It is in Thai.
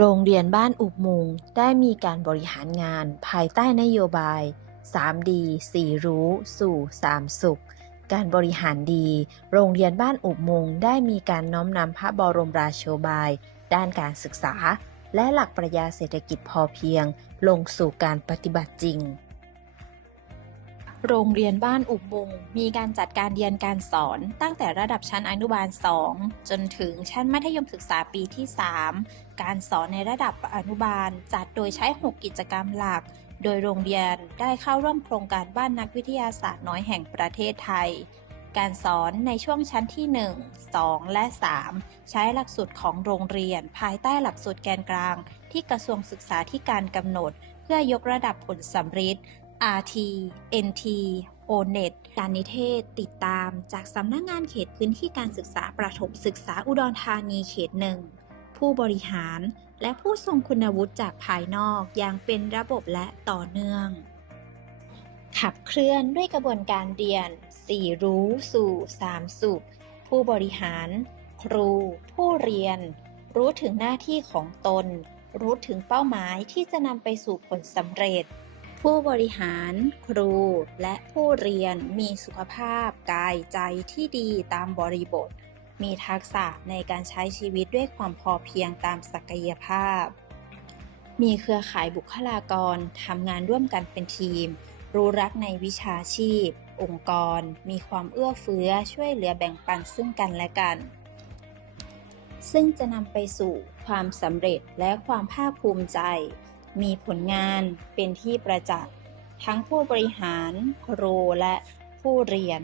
โรงเรียนบ้านอุบมุงได้มีการบริหารงานภายใต้นโยบาย3ดี4รู้ สู่ 3 สุข การบริหารดี โรงเรียนบ้านอุบมุงได้มีการน้อมนำพระบรมราโชบาย ด้านการศึกษา และหลักปรัชญาเศรษฐกิจพอเพียง ลงสู่การปฏิบัติจริง โรงเรียนบ้านอุบงมีการจัดการเรียนการสอน ตั้งแต่ระดับชั้นอนุบาล 2 จนถึงชั้นมัธยมศึกษาปีที่ 3 การสอนในระดับอนุบาล จัดโดยใช้ 6 กิจกรรมหลัก โดยโรงเรียนได้เข้าร่วมโครงการบ้านนักวิทยาศาสตร์น้อยแห่งประเทศไทย การสอนในช่วงชั้นที่ 1 2 และ 3 ใช้หลักสูตรของโรงเรียน ภายใต้หลักสูตรแกนกลาง ที่กระทรวงศึกษาธิการกำหนด เพื่อยกระดับผลสำฤทธิ์ RT NT ONET การนิเทศติดตามจากสำนักงงานเขตพื้นที่การศึกษาประถมศึกษาอุดรธานีเขตหนึ่งผู้บริหารและผู้ทรงคุณวุฒิจากภายนอกอย่างเป็นระบบและต่อเนื่อง ขับเคลื่อนด้วยกระบวนการเรียน 4 รู้สู่ 3 สุข ผู้บริหาร ครู ผู้เรียน รู้ถึงหน้าที่ของตน รู้ถึงเป้าหมายที่จะนำไปสู่ผลสำเร็จ ผู้บริหาร ครู และผู้เรียนมีสุขภาพกายใจที่ดีตามบริบท มีทักษะในการใช้ชีวิตด้วยความพอเพียงตามศักยภาพ มีเครือข่ายบุคลากรทำงานร่วมกันเป็นทีม รู้รักในวิชาชีพ องค์กร มีความเอื้อเฟื้อช่วยเหลือแบ่งปันซึ่งกันและกัน ซึ่งจะนำไปสู่ความสำเร็จและความภาคภูมิใจ มีผลงานเป็นที่ประจักษ์ทั้งผู้บริหาร ครูและผู้เรียน